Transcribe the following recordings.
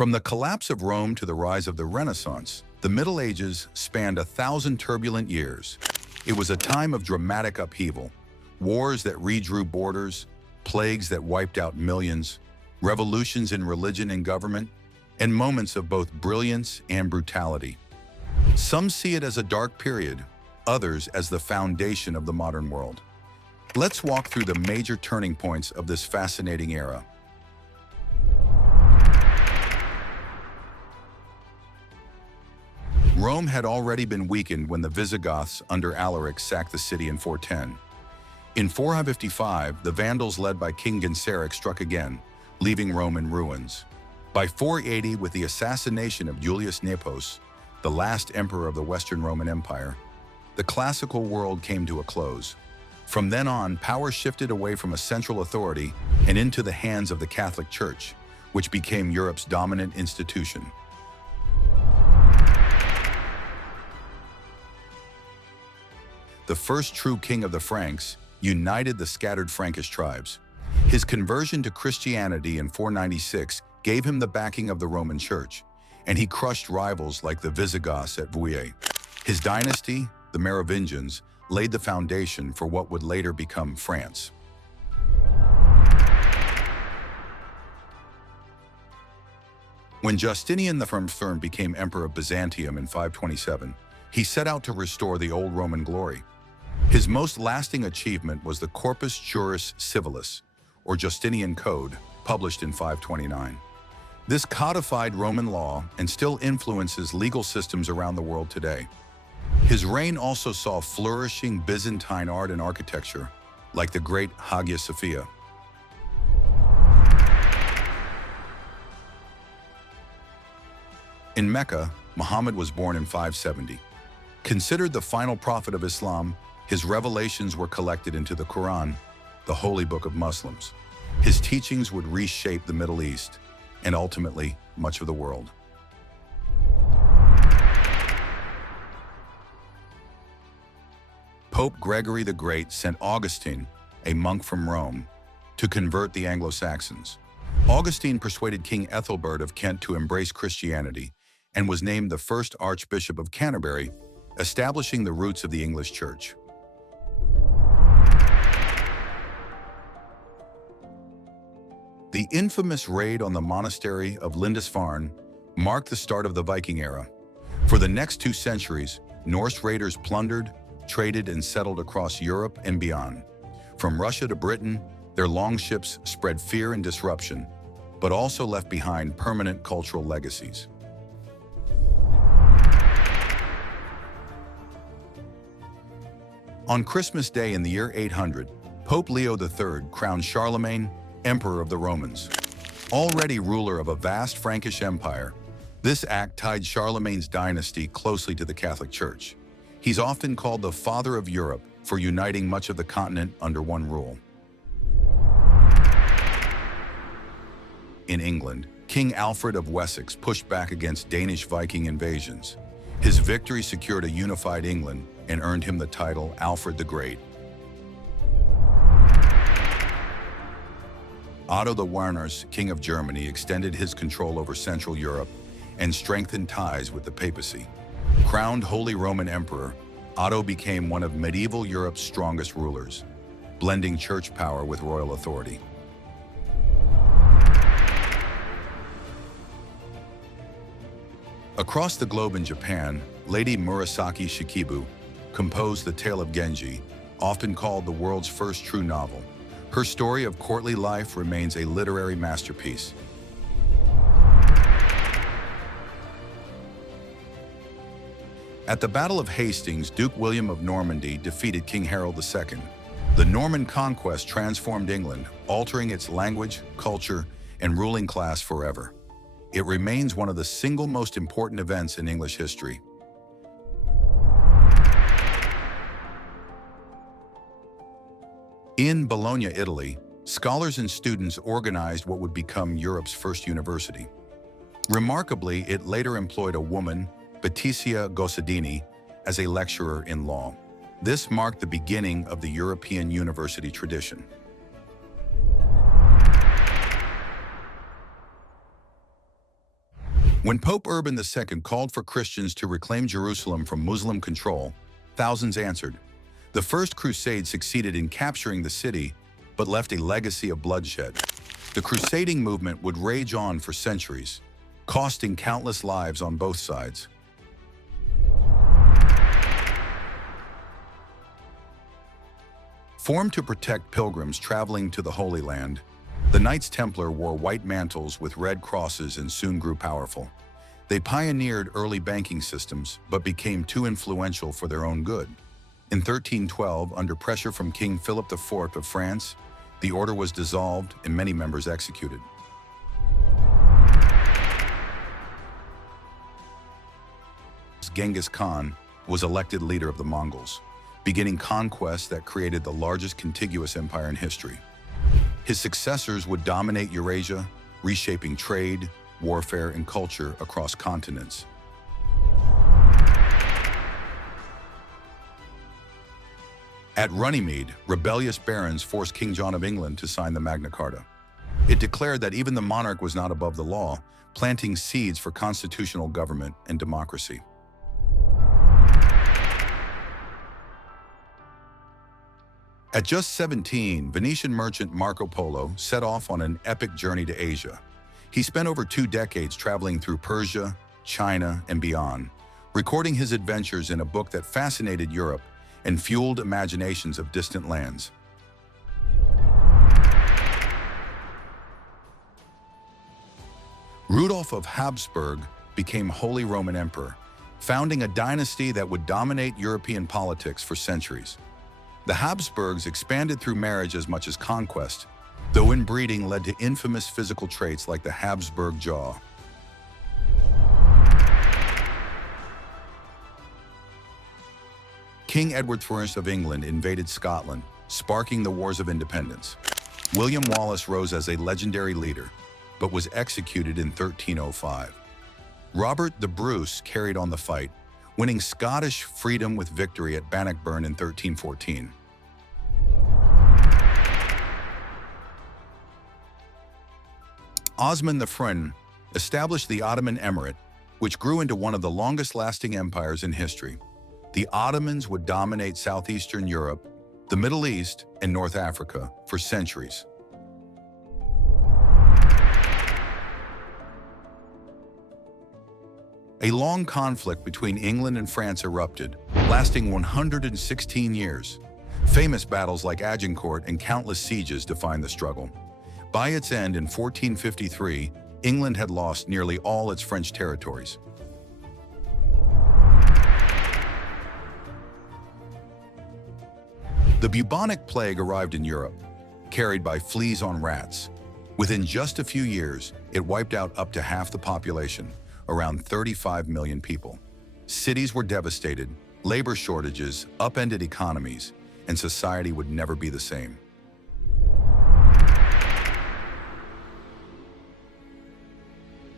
From the collapse of Rome to the rise of the Renaissance, the Middle Ages spanned 1,000 turbulent years. It was a time of dramatic upheaval, wars that redrew borders, plagues that wiped out millions, revolutions in religion and government, and moments of both brilliance and brutality. Some see it as a dark period, others as the foundation of the modern world. Let's walk through the major turning points of this fascinating era. Rome had already been weakened when the Visigoths under Alaric sacked the city in 410. In 455, the Vandals led by King Genseric struck again, leaving Rome in ruins. By 480, with the assassination of Julius Nepos, the last emperor of the Western Roman Empire, the classical world came to a close. From then on, power shifted away from a central authority and into the hands of the Catholic Church, which became Europe's dominant institution. The first true king of the Franks united the scattered Frankish tribes. His conversion to Christianity in 496 gave him the backing of the Roman Church, and he crushed rivals like the Visigoths at Vouillé. His dynasty, the Merovingians, laid the foundation for what would later become France. When Justinian I became emperor of Byzantium in 527, he set out to restore the old Roman glory. His most lasting achievement was the Corpus Juris Civilis, or Justinian Code, published in 529. This codified Roman law and still influences legal systems around the world today. His reign also saw flourishing Byzantine art and architecture, like the great Hagia Sophia. In Mecca, Muhammad was born in 570. Considered the final prophet of Islam, his revelations were collected into the Quran, the holy book of Muslims. His teachings would reshape the Middle East, and ultimately, much of the world. Pope Gregory the Great sent Augustine, a monk from Rome, to convert the Anglo-Saxons. Augustine persuaded King Ethelbert of Kent to embrace Christianity and was named the first Archbishop of Canterbury, establishing the roots of the English Church. The infamous raid on the monastery of Lindisfarne marked the start of the Viking era. For the next 2 centuries, Norse raiders plundered, traded, and settled across Europe and beyond. From Russia to Britain, their longships spread fear and disruption, but also left behind permanent cultural legacies. On Christmas Day in the year 800, Pope Leo III crowned Charlemagne Emperor of the Romans. Already ruler of a vast Frankish empire, this act tied Charlemagne's dynasty closely to the Catholic Church. He's often called the Father of Europe for uniting much of the continent under one rule. In England, King Alfred of Wessex pushed back against Danish Viking invasions. His victory secured a unified England and earned him the title Alfred the Great. Otto the Warners, King of Germany, extended his control over Central Europe and strengthened ties with the papacy. Crowned Holy Roman Emperor, Otto became one of medieval Europe's strongest rulers, blending church power with royal authority. Across the globe in Japan, Lady Murasaki Shikibu composed The Tale of Genji, often called the world's first true novel. Her story of courtly life remains a literary masterpiece. At the Battle of Hastings, Duke William of Normandy defeated King Harold II. The Norman conquest transformed England, altering its language, culture, and ruling class forever. It remains one of the single most important events in English history. In Bologna, Italy, scholars and students organized what would become Europe's first university. Remarkably, it later employed a woman, Battisia Gossadini, as a lecturer in law. This marked the beginning of the European university tradition. When Pope Urban II called for Christians to reclaim Jerusalem from Muslim control, thousands answered. The First Crusade succeeded in capturing the city, but left a legacy of bloodshed. The crusading movement would rage on for centuries, costing countless lives on both sides. Formed to protect pilgrims traveling to the Holy Land, the Knights Templar wore white mantles with red crosses and soon grew powerful. They pioneered early banking systems, but became too influential for their own good. In 1312, under pressure from King Philip IV of France, the order was dissolved and many members executed. Genghis Khan was elected leader of the Mongols, beginning conquests that created the largest contiguous empire in history. His successors would dominate Eurasia, reshaping trade, warfare, and culture across continents. At Runnymede, rebellious barons forced King John of England to sign the Magna Carta. It declared that even the monarch was not above the law, planting seeds for constitutional government and democracy. At just 17, Venetian merchant Marco Polo set off on an epic journey to Asia. He spent over 2 decades traveling through Persia, China, and beyond, recording his adventures in a book that fascinated Europe and fueled imaginations of distant lands. Rudolf of Habsburg became Holy Roman Emperor, founding a dynasty that would dominate European politics for centuries. The Habsburgs expanded through marriage as much as conquest, though inbreeding led to infamous physical traits like the Habsburg jaw. King Edward I of England invaded Scotland, sparking the Wars of Independence. William Wallace rose as a legendary leader, but was executed in 1305. Robert the Bruce carried on the fight, winning Scottish freedom with victory at Bannockburn in 1314. Osman the Friend established the Ottoman Emirate, which grew into one of the longest-lasting empires in history. The Ottomans would dominate southeastern Europe, the Middle East, and North Africa for centuries. A long conflict between England and France erupted, lasting 116 years. Famous battles like Agincourt and countless sieges defined the struggle. By its end in 1453, England had lost nearly all its French territories. The bubonic plague arrived in Europe, carried by fleas on rats. Within just a few years, it wiped out up to half the population, around 35 million people. Cities were devastated, labor shortages upended economies, and society would never be the same.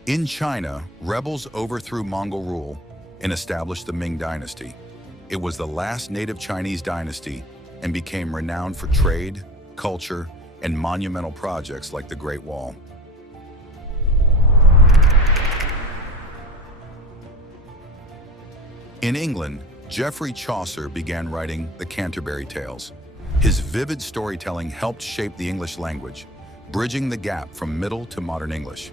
In China, rebels overthrew Mongol rule and established the Ming Dynasty. It was the last native Chinese dynasty and became renowned for trade, culture, and monumental projects like the Great Wall. In England, Geoffrey Chaucer began writing the Canterbury Tales. His vivid storytelling helped shape the English language, bridging the gap from Middle to Modern English.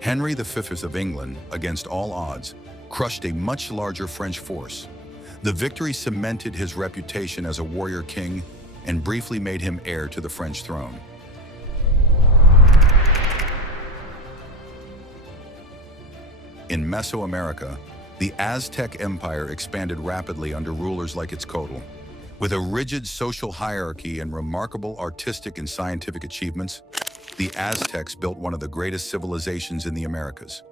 Henry V of England, against all odds, crushed a much larger French force. The victory cemented his reputation as a warrior king and briefly made him heir to the French throne. In Mesoamerica, the Aztec Empire expanded rapidly under rulers like Quetzalcoatl. With a rigid social hierarchy and remarkable artistic and scientific achievements, the Aztecs built one of the greatest civilizations in the Americas,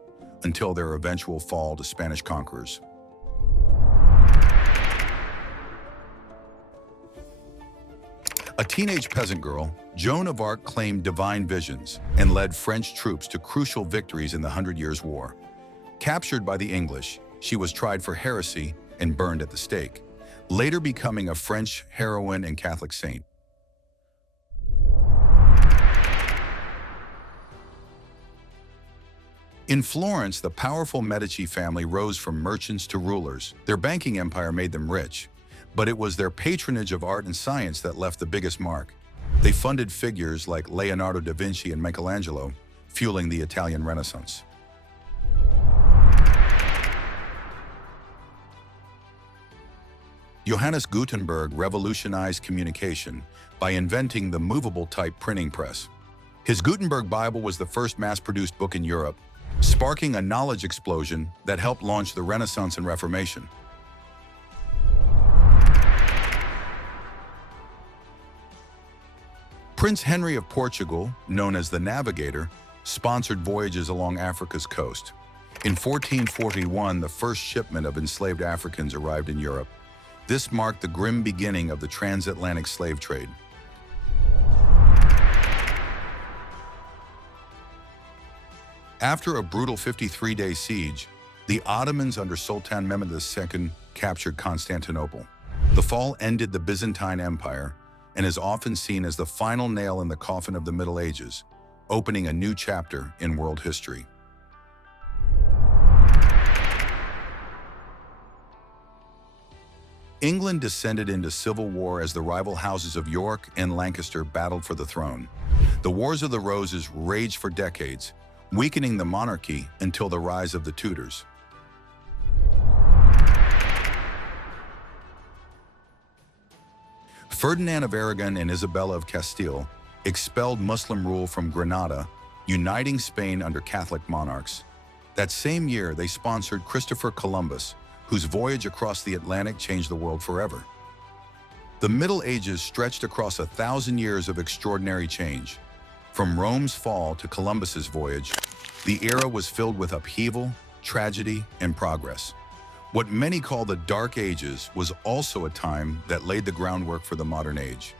until their eventual fall to Spanish conquerors. A teenage peasant girl, Joan of Arc claimed divine visions and led French troops to crucial victories in the 100 Years' War. Captured by the English, she was tried for heresy and burned at the stake, later becoming a French heroine and Catholic saint. In Florence, the powerful Medici family rose from merchants to rulers. Their banking empire made them rich, but it was their patronage of art and science that left the biggest mark. They funded figures like Leonardo da Vinci and Michelangelo, fueling the Italian Renaissance. Johannes Gutenberg revolutionized communication by inventing the movable type printing press. His Gutenberg Bible was the first mass-produced book in Europe, sparking a knowledge explosion that helped launch the Renaissance and Reformation. Prince Henry of Portugal, known as the Navigator, sponsored voyages along Africa's coast. In 1441, the first shipment of enslaved Africans arrived in Europe. This marked the grim beginning of the transatlantic slave trade. After a brutal 53-day siege, the Ottomans under Sultan Mehmed II captured Constantinople. The fall ended the Byzantine Empire and is often seen as the final nail in the coffin of the Middle Ages, opening a new chapter in world history. England descended into civil war as the rival houses of York and Lancaster battled for the throne. The Wars of the Roses raged for decades, weakening the monarchy until the rise of the Tudors. Ferdinand of Aragon and Isabella of Castile expelled Muslim rule from Granada, uniting Spain under Catholic monarchs. That same year, they sponsored Christopher Columbus, whose voyage across the Atlantic changed the world forever. The Middle Ages stretched across 1,000 years of extraordinary change. From Rome's fall to Columbus's voyage, the era was filled with upheaval, tragedy, and progress. What many call the Dark Ages was also a time that laid the groundwork for the modern age.